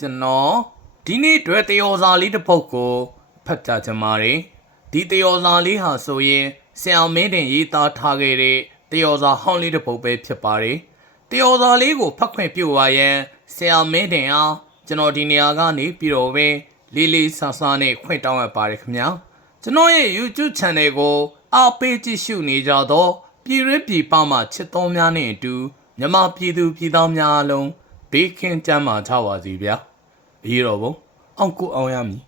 ကျွန်တော်ဒီနေ့တွေ့တယောဇာလေးတစ်ပုဒ်ကိုဖတ်ကြားချင်ပါတယ်ဒီတယောဇာလေးဟာဆိုရင်ဆရာမင်းတင်ရေးသားထားခဲ့တဲ့တယောဇာဟောင်းလေးတစ်ပုဒ်ပဲဖြစ်ပါတယ်တယောဇာလေးကိုဖတ်ခွင့်ပြုပါရန်ဆရာမင်းတင်အားကျွန်တော်ဒီနေရာကနေပြီးတော့ပဲလေးလေးဆဆနဲ့ခွင့်တောင်းရပါတယ်ခင်ဗျာကျွန်တော်ရဲ့ YouTube Channel ကိုအားပေးကြည့်ရှုနေကြတော့ပြည်ရင်းပြည်ပမှာချစ်တော်များနဲ့အတူမြန်မာပြည်သူပြည်သားများအလုံးဘေးကင်းကြမ်းမာကြပါစေဗျာအေးတော့ဘုံအောင်ကိုအောင်ရမည်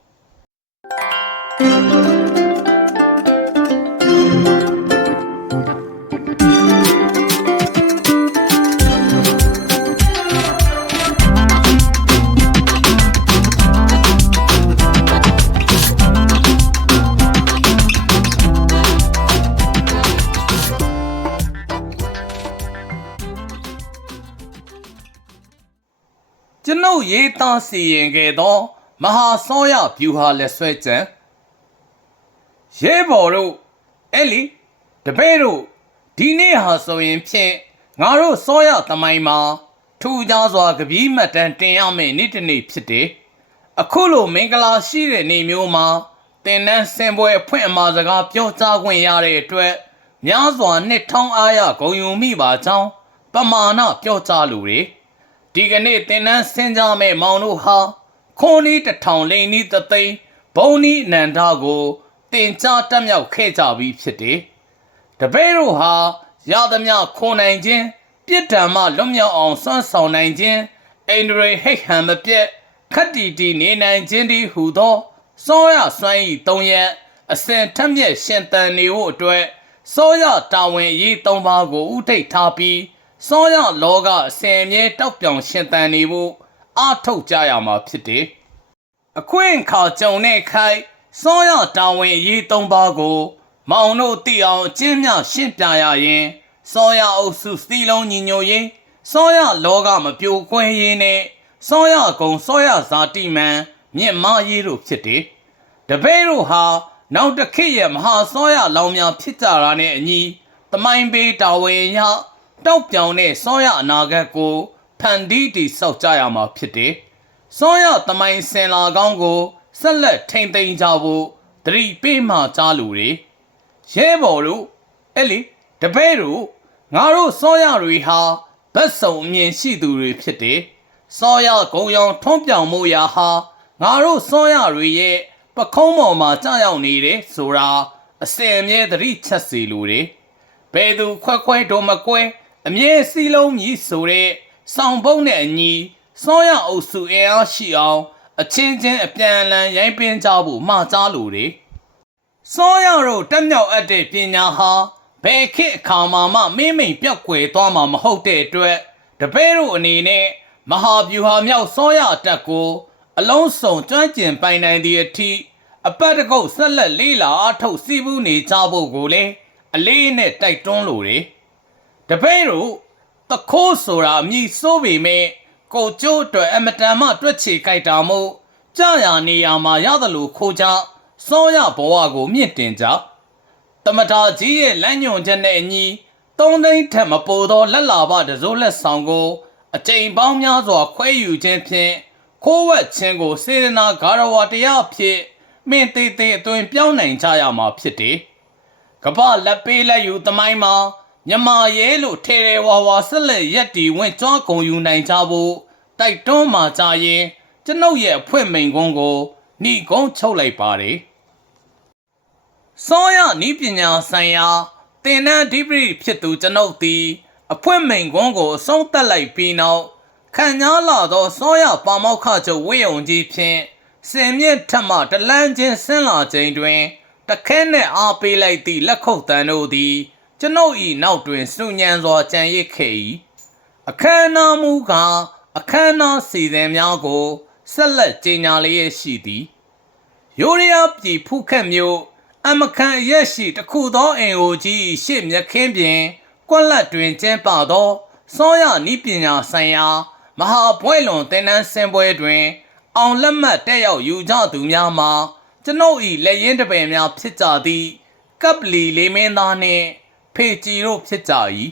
ကျွန်ုပ်ရေးသားစီရင်ခဲ့သောမဟာစောရဗျူဟာလက်ဆွဲကြံရဲဘော်တို့အဲ့လီတပည့်တို့ဒီနေ့ဟာဆိုရင်ဖြင့်ငါတို့စောရသမိုင်းမှာထူးခြားစွာကပီးမှတ်တမ်းတင်ရမယ့်နေ့တစ်နေ့ဖြစ်တယ်အခုလိုမင်္ဂလာရှိတဲ့နေ့မျိုးမှာသင်တန်းဆင်ပွဲအဖွင့်အမှာစကားပြောကြားခွင့်ရတဲ့အတွက်များစွာနှစ်ထောင်အားရဂုဏ်ယူမိပါကြောင်းပမာဏပြောကြားလိုတယ်ဒီကနေ့သင်တန်းဆင်ကြမဲ့မောင်တို့ဟာခွန်နီးတစ်ထောင်လိန်နီးသသိန်းဘုံနီးအနန္တကိုတင်ကြားတက်မြောက်ခဲ့ကြပြီးဖြစ်တယ်တပည့်တို့ဟာရသမျှခွန်နိုင်ခြင်းပြစ်ဒဏ်မှလွတ်မြောက်အောင်စွမ်းဆောင်နိုင်ခြင်းအိန္ဒြေဟိတ်ဟန်မပြတ်ခတ္တီတီနေနိုင်ခြင်းတည်းဟူသောစောရစွမ်းဤ၃ရက်အစဉ်ထက်မြက်ရှင်သန်နေဖို့အတွက်စောရတာဝန်အရေး၃ပါးကိုဥထိပ်ထားပြီးစောရလောကအစဉ်အမြဲတောက်ပြောင်ရှင်သန်နေဖို့အားထုတ်ကြရမှာဖြစ်တယ်အခွင့်အခါကြုံတဲ့ခိုက်စောရတာဝန်အရေး၃ပါးကိုမောင်တို့သိအောင်အကျဉ်းများရှင်းပြရရင်စောရအုပ်စုစီလုံးညီညွတ်ရေးစောရလောကမပြိုကွဲရေးနဲ့စောရကုံစောရဇာတိမန်မြင့်မားရေးတို့ဖြစ်တယ်တပည့်တို့ဟာနောက်တစ်ခေတ်ရဲ့မဟာစောရလောင်များဖြစ်ကြတာနဲ့အညီသမိုင်းပေးတာဝန်ရတောက်ပြောင်တဲ့စောရအနာဂတ်ကိုဖန်တီးတည်ဆောက်ကြရမှာဖြစ်တယ်စောရသမိုင်းစင်လာကောင်းကိုဆက်လက်ထိမ့်သိမ်းကြဖို့သတိပေးမှကြားလူတွေရဲဘော်တို့အဲ့လေတပည့်တို့ငါတို့စောရတွေဟာဗတ်စုံအမြင်ရှိသူတွေဖြစ်တယ်စောရဂုံရောင်ထွန်းပြောင်မှုရာဟာငါတို့စောရတွေရဲ့ပခုံးပေါ်မှာကြာရောက်နေတယ်ဆိုတာအစင်အမြဲသတိချက်စီလူတွေဘယ်သူခွဲခွဲတော့မကွဲအမြဲစီလုံးကြီးဆိုတဲ့ဆောင်ပုတ်နဲ့အညီစောရအုပ်စုအင်အားရှိအောင်အချင်းချင်းအပြန်အလှန်ရိုင်းပင်းကြဖို့မှာကြားလိုတယ်စောရတို့တက်မြောက်အပ်တဲ့ပညာဟာဘယ်ခေတ်အခါမှမိမ့်မိန်ပြောက်ကွယ်သွားမှာမဟုတ်တဲ့အတွက်တပည့်တို့အနေနဲ့မဟာဗျူဟာမြောက်စောရအတက်ကိုအလုံးစုံကျွမ်းကျင်ပိုင်နိုင်သည့်အထိအပတ်တကုတ်ဆက်လက်လေးလာအထုတ်စီးပူးနေကြဖို့ကိုလည်းအလေးနဲ့တိုက်တွန်းလိုတယ်တပည့်တို့တခိုးဆိုတာအမည်စိုးပေမဲ့ကိုကျိုးအတွက်အမတန်မှတွက်ချေကြိုက်တာမို့ကြာရနေရမှာရသလိုခိုးကြစောရဘဝကိုမြင့်တင်ကြတမထာကြီးရဲ့လမ်းညွှန်ချက်နဲ့အညီ၃သိန်းထက်မပိုသောလက်လာပတစိုးလက်ဆောင်ကိုအကြိမ်ပေါင်းများစွာခွဲယူခြင်းဖြင့်ခိုးဝှက်ခြင်းကိုစေတနာဂါရဝတရားဖြင့်မင်းသေးသေးအသွင်ပြောင်းနိုင်ကြရမှာဖြစ်တယ်ကပ္ပလက်ပေးလက်ယူသမိုင်းမှာမြမရဲလို့ထဲထဲဝါဝါဆက်လက်ရက်တီဝင်ကြွားကုန်ယူနိုင်ကြဖို့တိုက်တွန်းမှာကြရင်ကျွန်ုပ်ရဲ့အဖွင့်မိန်ကွန်းကိုနှိကုံးချုပ်လိုက်ပါတယ်စောရနည်းပညာဆိုင်ရာသင်တန်းဒီပရိဖြစ်သူကျွန်ုပ်သည်အဖွင့်မိန်ကွန်းကိုအဆုံးသတ်လိုက်ပြီးနောက်ခံညားလာသောစောရပါမောက္ခချုပ်ဝိယုံကြီးဖြင့်စင်မြင့်ထက်မှတလန်းချင်းဆင်းလာခြင်းတွင်တခဲနှင့်အားပေးလိုက်သည့်လက်ခုပ်တန်းတို့သည်ကျွန်ုပ်၏နောက်တွင်စုညံစွာကြံရစ်ခဲ့၏အခမ်းအနားမူကားအခမ်းအနားစီစဉ်များကိုဆက်လက်ကြေညာလျက်ရှိသည်ရိုးရပြည်ဖုခက်မြို့အမခံရက်ရှိတခုသောအင်အိုကြီးရှေ့မြခင်းပြင်ကွက်လက်တွင်ကျင်းပသောစောရနည်းပညာဆိုင်ရာမဟာပွဲလွန်သင်တန်းဆင်ပွဲတွင်အောင်လက်မှတ်တက်ရောက်ယူကြသူများမှာကျွန်ုပ်၏လက်ရင်းတပည့်များဖြစ်ကြသည်ကပ်လီလေးမင်းသားနှင့်ဖေကြည်တို့ဖြစ်ကြ၏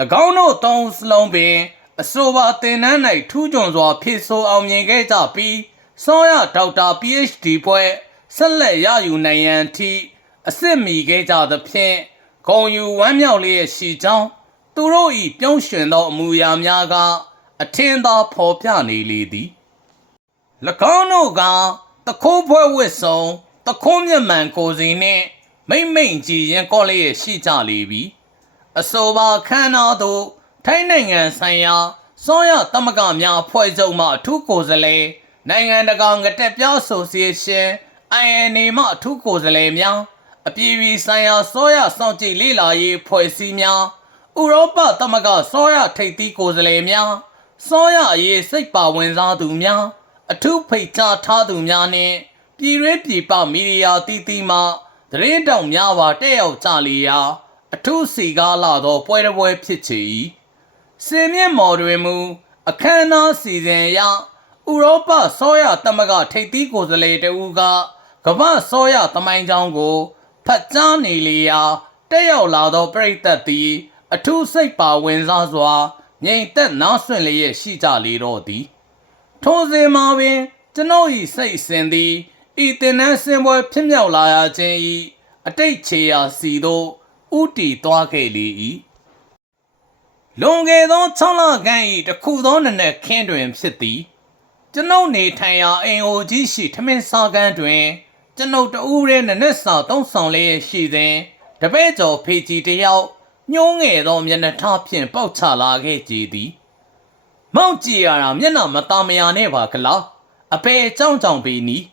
၎င်းတို့သုံးစလုံးပင် အဆိုပါသင်တန်း၌ထူးချွန်စွာဖြည့်ဆို့အောင်မြင်ခဲ့ကြပြီးစောရဒေါက်တာ PhD ဘွဲ့ဆက်လက်ရယူနိုင်ရန်အထိအစစ်မီခဲ့ကြသဖြင့်ဂုဏ်ယူဝမ်းမြောက်လျက်ရှိကြောင်းသူတို့၏ပြုံးရွှင်သောအမူအရာများကအထင်သာဖော်ပြနေလေသည်၎င်းတို့ကတခိုးဖွဲဝစ်ဆုံတခိုးမျက်မှန်ကိုစီနှင့်မိန်ကြည်ရင်ကောလျက်ရှိကြလေပြီအဆိုပါခမ်းနားသို့ထိုင်းနိုင်ငံဆိုင်ရာစောရသမဂ္ဂများအဖွဲ့ချုပ်မှအထူးကိုယ်စားလှယ်နိုင်ငံတကာငတက်ပြားအဆိုစီယေးရှင်း INA မှအထူးကိုယ်စားလှယ်များအပြည်ပြည်ဆိုင်ရာစောရစောင့်ကြည့်လေ့လာရေးဖွဲ့စည်းများဥရောပသမဂ္ဂစောရထိပ်သီးကိုယ်စားလှယ်များစောရအရေးစိတ်ပါဝင်စားသူများအထူးဖိတ်ကြားထားသူများနှင့်ပြည်တွင်းပြည်ပမီဒီယာတည်တည်မှသတင်းတောက်များပါတက်ရောက်ကြလေရာအထူးစီကားလာသောပွဲတစ်ပွဲဖြစ်ချေ၏စင်မြင့်မော်တွင်မူအခမ်းအနားစီစဉ်အရဥရောပစောရသမဂ္ဂထိပ်သီးကိုယ်စားလှယ်တဦးကကမ္ဘာစောရသမိုင်းကြောင်းကိုဖတ်ကြားနေလေရာတက်ရောက်လာသောပရိသတ်သည်အထူးစိတ်ပါဝင်စားစွာငြိမ်သက်နားဆွင့်လျက်ရှိကြလေတော့သည်ထိုစဉ်မှာပင်ကျွန်ုပ်၏စိတ်အစဉ်သည်ဤတင်နန်းစင်ပွဲဖြစ်မြောက်လာရခြင်း၏အတိတ်ခြေရာစီသို့ဥတီသွားခဲ့လေ၏လွန်ခဲ့သော6လခန့်၏တစ်ခုသောနနက်ခင်းတွင်ဖြစ်သည်ကျွန်ုပ်နေထိုင်ရာအိမ်အိုကြီးရှိထမင်းစားခန်းတွင်ကျွန်ုပ်တဦးရဲ့နနက်စာသုံးဆောင်လျက်ရှိစဉ်တပည့်ကျော်ဖေကြီးတယောက်ညှိုးငယ်သောမျက်နှာထားဖြင့်ပေါက်ချလာခဲ့ကြသည်မောက်ကြည့်ရတာမျက်နှာမသားမယာနဲ့ပါကလားအပေအကြောင်းပေနီး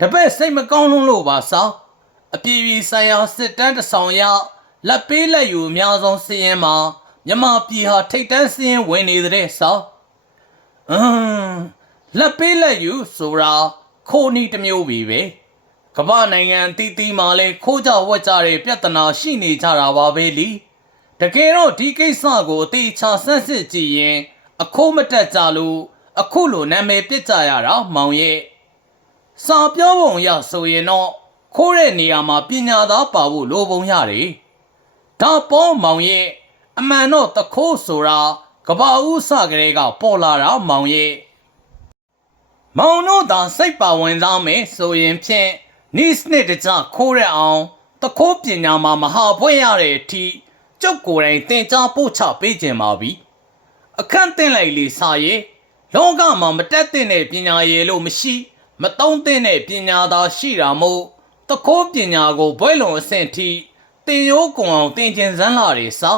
တပည့်စိတ်မကောင်းလို့ပါစားအပြည်ပြည်ဆိုင်ရာစစ်တမ်းတစ်ဆောင်ရလက်ပေးလက်ယူအများဆုံးစီးရင်မှာမြမပြည်ဟာထိတ်တန်းစီးရင်ဝင်နေတဲ့စားလက်ပေးလက်ယူဆိုတာခိုးနီးတစ်မျိုးပဲကမ္ဘာနိုင်ငံတီးတီးမှာလဲခိုးကြဝက်ကြတဲ့ပြဿနာရှိနေကြတာပါပဲလीတကယ်တော့ဒီကိစ္စကိုအသေးချာဆန်းစစ်ကြည့်ရင်အခိုးမတက်ကြလို့အခုလိုနာမည်ပြစ်ကြရတာမောင်ရဲ့စာပြောပုံရဆိုရင်တော့ခိုးတဲ့နေရာမှာပညာသားပါဖို့လိုပုံရတယ်ဒါပေါ်မောင်ရဲ့အမှန်တော့တခိုးဆိုတာကဘာဦးစကလေးကပေါ်လာတာမောင်ရဲ့မောင်တို့သာစိတ်ပါဝင်စားမယ်ဆိုရင်ဖြင့်နိစနစ်တကျခိုးရအောင်တခိုးပညာမှာမဟာဘွဲ့ရတဲ့အထိကျုပ်ကိုယ်တိုင်သင်ကြားပို့ချပေးခြင်းပါပြီအခန့်တင်လိုက်လေစာရေးလောကမှာမတက်တဲ့ပညာရည်လို့မရှိမတုံးတဲ့ပညာသာရှိတာမို့တခိုးပညာကိုဘွဲ့လွန်အဆင့်ထိတင်ရိုးကွန်အောင်သင်ခြင်းစမ်းလာတယ်စာ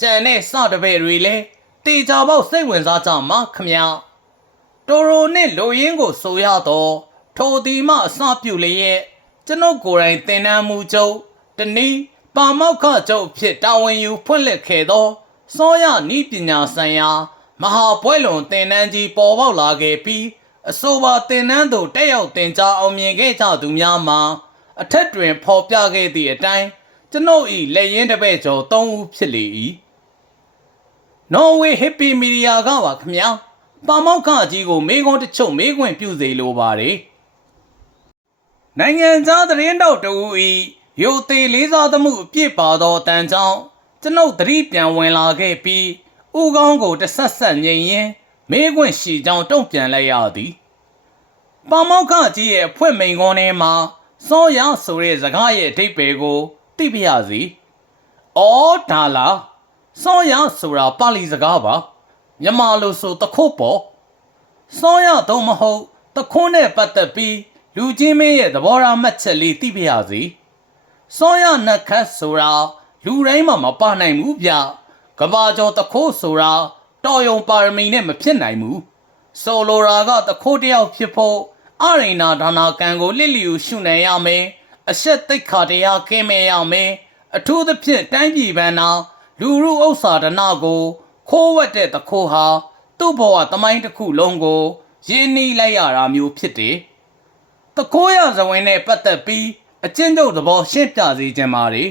ကြံတဲ့စတပည့်တွေလည်းတေချာပေါက်စိတ်ဝင်စားကြမှာခမတော်ရိုနဲ့လိုရင်းကိုဆိုရတော့ထိုဒီမှအစပြုလျက်ကျွန်ုပ်ကိုယ်တိုင်သင်တန်းမူချုပ်တနည်းပါမောက္ခချုပ်ဖြစ်တာဝန်ယူဖွင့်လှစ်ခဲ့သောစောရနီးပညာဆိုင်ရာမဟာပွဲလွန်သင်တန်းကြီးပေါ်ပေါက်လာခဲ့ပြီးအဆိုပါသင်တန်းသို့တက်ရောက်သင်ကြားအောင်မြင်ခဲ့ကြသူများမှာအထက်တွင်ဖော်ပြခဲ့သည့်အတိုင်းကျွန်ုပ်၏လက်ရင်းတစ်ပည့်ကျော်3ဦးဖြစ်လေ၏နော်ဝေဟစ်ပီမီဒီယာကပါခင်ဗျာပါမောက္ခကြီးကိုမေးခွန်းတစ်ချုပ်မေးခွင့်ပြုစေလိုပါတယ်နိုင်ငံသားသတင်းတောက်တူ၏ရုပ်သေးလေးစားသမှုအပြည့်ပါသောတန်ကြောင့်ကျွန်ုပ်သတိပြန်ဝင်လာခဲ့ပြီးဥကောင်းကိုတဆက်ဆက်ငြိမ်ရင်းမေးခွင့်ရှိကြောင်းတုံ့ပြန်လိုက်ရသည်ပါမောက္ခကြီးရဲ့အဖွင့်မိန်ခွန်းထဲမှာစောရဆိုတဲ့စကားရဲ့အဓိပ္ပာယ်ကိုသိပြရစီ။အော်ဒါလားစောရဆိုတာပါဠိစကားပါမြန်မာလိုဆိုတခိုးပေါ်စောရတော့မဟုတ်တခိုးနဲ့ပတ်သက်ပြီးလူချင်းမင်းရဲ့သဘောထားမှတ်ချက်လေးသိပြရစီစောရနတ်ခတ်ဆိုတာလူတိုင်းမှမပါနိုင်ဘူးဗျကဘာကျော်တခိုးဆိုတာတော်ယုံပါရမီနဲ့မဖြစ်နိုင်ဘူးဆိုလိုရာကတခိုးတယောက်ဖြစ်ဖို့အရိဏဒါနာကံကိုလစ်လျူရှုနိုင်ရမယ်အဆက်သိက္ခာတရားကင်းမဲ့ရမယ်အထူးသဖြင့်တိုင်းပြည်ပန်းနာလူမှုဥစ္စာဒနာကိုခိုးဝက်တဲ့တခိုးဟာသူ့ဘဝသမိုင်းတစ်ခုလုံးကိုရင်းနှီးလိုက်ရတာမျိုးဖြစ်တယ်တခိုးရဇဝင်နဲ့ပတ်သက်ပြီးအကျဉ်းချုပ်သဘောရှင်းပြစေခြင်းပါတယ်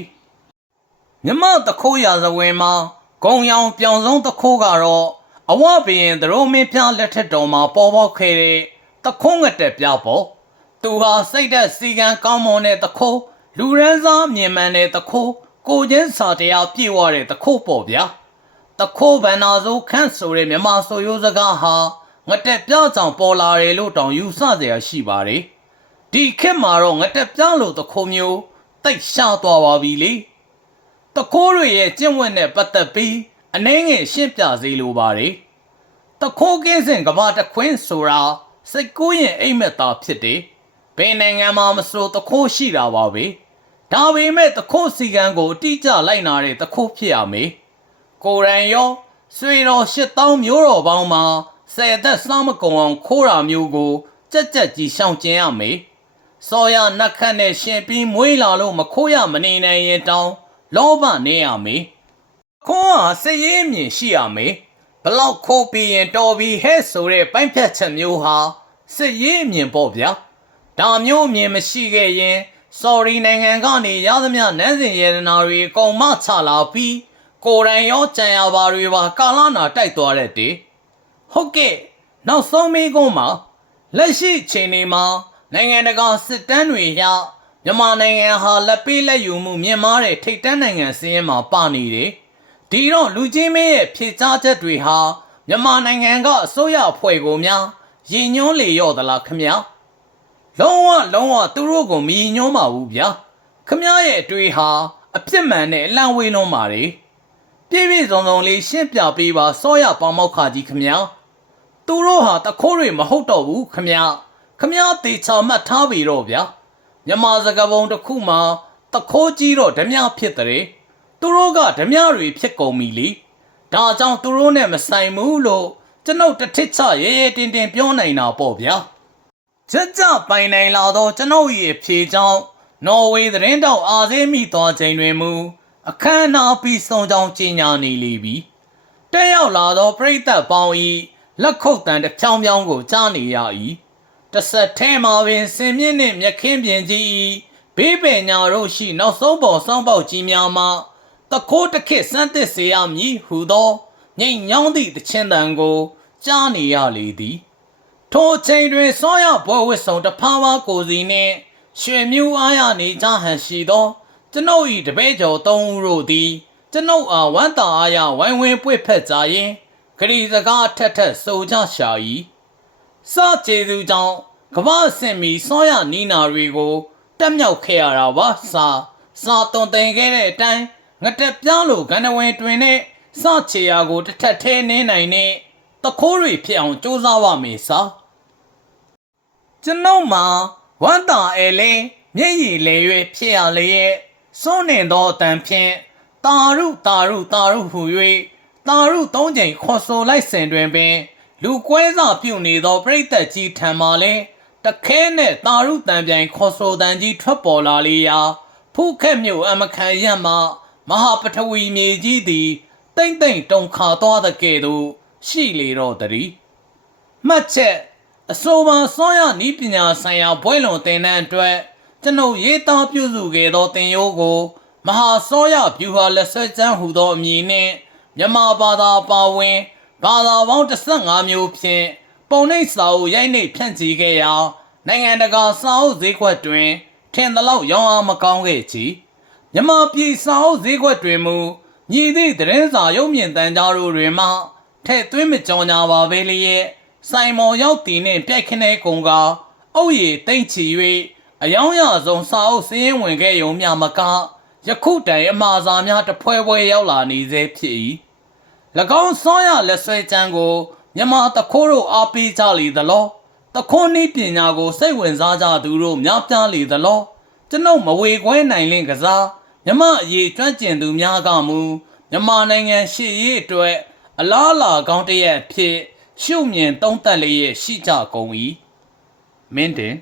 မြမတခိုးရဇဝင်မှာဂုံရောင်ပြောင်ဆုံးတခိုးကတော့အဝဘရင်သရိုးမင်းပြလက်ထက်တော်မှာပေါ်ပေါက်ခဲ့တဲ့တခိုးငတက်ပြပေါ့သူဟာစိတ်သက်စီကံကောင်းမွန်တဲ့တခိုးလူရန်စားမြင်မှန်တဲ့တခိုးကိုချင်းစာတရားပြည့်ဝတဲ့တခိုးပေါ့ဗျာ တခိုးဗန္နာဆိုခန့်ဆိုတဲ့မြန်မာဆိုရိုးစကားဟာငတက်ပြောက်ကြောင်ပေါ်လာတယ်လို့တောင်ယူဆเสียရှိပါတယ်ဒီခေတ်မှာတော့ငတက်ပြောက်လို့တခိုးမျိုးတိတ်ရှားသွားပါပြီလေတခိုးတွေရဲ့ကျင့်ဝတ်နဲ့ပတ်သက်ပြီးအနှဲငယ်ရှင်းပြစေလိုပါတယ်တခိုးကင်းစင်ကဘာတခွင်းဆိုတာစိတ်ကူးရင်အိမ်မက်သားဖြစ်တယ်ဘယ်နိုင်ငံမှာမဆိုတခိုးရှိတာပါပဲဒါပေမဲ့တခိုးစီကံကိုအတိအကျလိုက်နာတဲ့တခိုးဖြစ်ရမယ်ကိုရန်ရောဆွေတော်8000မျိုးတော်ပေါင်းမှာ10သက်စားမကုံအောင်ခိုးတာမျိုးကိုကြက်ကြက်ကြီးရှောင်ကျင်ရမယ်စောရနတ်ခတ်နဲ့ရှင်ပြီးမွေးလာလို့မခိုးရမနေနိုင်ရင်တောင်းလောဘနေရမယ်ခိုးဟာစည်ရင်းမြင်ရှိရမယ်ဘလောက်ခိုးပြီးရင်တော်ပြီဟဲ့ဆိုတဲ့ပိုင်းဖြတ်ချက်မျိုးဟာစည်ရင်းမြင်ပေါ့ဗျာဒါမျိုးမြင်မရှိခဲ့ရင် sorry နိုင်ငံကနေရသမျှနန်းစင်ရတနာတွေအကုန်မချလာပြီးကိုရန်ရောကြံရပါတွေပါကာလနာတိုက်သွားတဲ့တည်းဟုတ်ကဲ့နောက်ဆုံးမေးခွန်းမှာလက်ရှိချိန်နေမှာနိုင်ငံတကာစစ်တမ်းတွေရမြန်မာနိုင်ငံဟာလက်ပေးလက်ယူမှုမြင့်မားတဲ့ထိပ်တန်းနိုင်ငံစည်းရင်းမှာပါနေတယ်ဒီတော့လူကြီးမင်းရဲ့ဖြေကြားချက်တွေဟာမြန်မာနိုင်ငံကအစိုးရအဖွဲ့ကိုများရည်ညွှန်းလေရော့သလားခင်ဗျာလုံးဝသူတို့ကိုမရည်ညွှန်းပါဘူးဗျာခင်ဗျားရဲ့အတွေ့ဟာအပြစ်မှန်နဲ့အလံဝေးလုံးပါတယ်ပြည့်စုံလေးရှင်းပြပေးပါစောရပေါမောက်ခါကြီးခင်ဗျာသူတို့ဟာတခိုးတွေမဟုတ်တော့ဘူးခင်ဗျာတေချာမှတ်ထားပြီတော့ဗျာမြန်မာစကားပုံတစ်ခုမှာတခိုးကြီးတော့ဓမြဖြစ်တဲ့သူတို့ကဓမြတွေဖြစ်ကုန်ပြီလေဒါကြောင့်သူတို့နဲ့မဆိုင်ဘူးလို့ကျွန်ုပ်တစ်ထစ်ချရဲတင်ပြောနိုင်တာပေါ့ဗျာချက်ကြပိုင်နိုင်လာတော့ကျွန်ုပ်ရဲ့ဖြေကြောင်းနော်ဝေသတင်းတောက်အာသေးမိသွားချိန်တွင်မူအခမ်းအနားပြီးဆုံးကြောင်းကြေညာနေလေပြီတက်ရောက်လာသောပရိသတ်ပေါင်း၏လက်ခုပ်တန်တစ်ဖြောင်းဖြောင်းကိုကြားနေရ၏တစ်ဆက်ထဲမှာပင်စင်မြင့်နှင့်မြက်ခင်းပြင်ကြီး၏ဘေးပင်ညာတို့ရှိနောက်ဆုံးပေါ်စောင်းပေါက်ကြီးများမှာတခိုးတစ်ခေတ်စမ်းသစ်စေရမည်ဟုသောငိမ့်ညောင်းသည့်တခြင်းတန်ကိုကြားနေရလေသည်ထိုချိန်တွင်စောရဘွယ်ဝစ်ဆောင်တဖားဖားကိုစီနှင့်ရွှေမြူအားရနေကြဟန်ရှိသောကျွန်ုပ်၏တပည့်ကျော်3ဦးတို့သည်ကျွန်ုပ်အားဝမ်းသာအားရဝိုင်းဝန်းပွေ့ဖက်ကြရင်ဂရီစကားထက်ဆိုကြရှာ၏စကျေသူကြောင့်ကမ္ဘာစင်မီစောရနီနာတွေကိုတက်မြောက်ခဲ့ရတာပါစာသွန်သင်ခဲ့တဲ့အတိုင်းငတက်ပြောင်းလို့ဂန္ဓဝင်တွင်နဲ့စချေရာကိုတစ်ထက်ထဲနင်းနိုင်နဲ့တခိုးတွေဖြစ်အောင်စူးစမ်းပါမယ်စာကျွန်ုပ်မှာဝမ်းသာအဲလဲမျက်ရည်လေ၍ဖြစ်ရလေရဲ့စိုးနေသောအတန်ဖြင့်တာရုဟူ၍တာရု3ချိန်ခေါ်ဆိုလိုက်စဉ်တွင်ပင်လူကွဲစပြုနေသောပရိသတ်ကြီးထံမှလည်းတခဲနဲ့တာရုတန်ပြိုင်ခေါ်ဆိုတန်ကြီးထွက်ပေါ်လာလေရာဖုခက်မြို့အမခံရမှမဟာပထဝီမြေကြီးသည်တိမ့်တုံခါသွားတဲ့ကဲ့သို့ရှိလေတော့တည်းမှတ်ချက်အဆိုပါစောရနီးပညာဆိုင်ရာဘွဲလွန်သင်တန်းအတွက်ကျွန်ုပ်ရေးသားပြုစုခဲ့သောသင်ရိုးကိုမဟာစောရဗျူဟာလက်ဆွဲကျမ်းဟူသောအမည်နှင့်မြန်မာဘာသာပါဝင်ဘာသာပေါင်း15မျိုးဖြင့်ပုံနှိပ်စာအုပ်ရိုက်နှိပ်ဖြန့်ချီခဲ့ရာနိုင်ငံတကာစာအုပ်ဈေးကွက်တွင်ထင်သလောက်ရောင်းအားမကောင်းခဲ့ချီမြန်မာပြည်စာအုပ်ဈေးကွက်တွင်မူညီသည့်သတင်းစာရုပ်မြင်သံကြားတို့တွင်မှထဲ့သွင်းမကြော်ညာပါပဲလျက်ဆိုင်မော်ရောက်တည်နှင့်ပြိုက်ခနဲကုံကအုပ်ရည်တိမ့်ချီ၍အယောင်ရဆုံးစာအုပ်စည်းရင်ဝင်ခဲ့ရုံမျှမကယခုတိုင်အမှားစာများတဖွဲရောက်လာနေစေဖြစ်၏၎င်းစောရလက်ဆွဲကျမ်းကိုမြန်မာတခိုးတို့အားပေးကြလေသလောတခိုးနည်းပညာကိုစိတ်ဝင်စားကြသူတို့များပြားလေသလောကျွန်ုပ်မဝေခွဲနိုင်လင့်ကစားမြမအရေးကျွမ်းကျင်သူများကမူမြန်မာနိုင်ငံရှေ့ရေးအတွက်အလားအလာကောင်းတစ်ရက်ဖြစ်ရှုမြင်သုံးသပ်လျက်ရှိကြကုန်၏မင်းတင်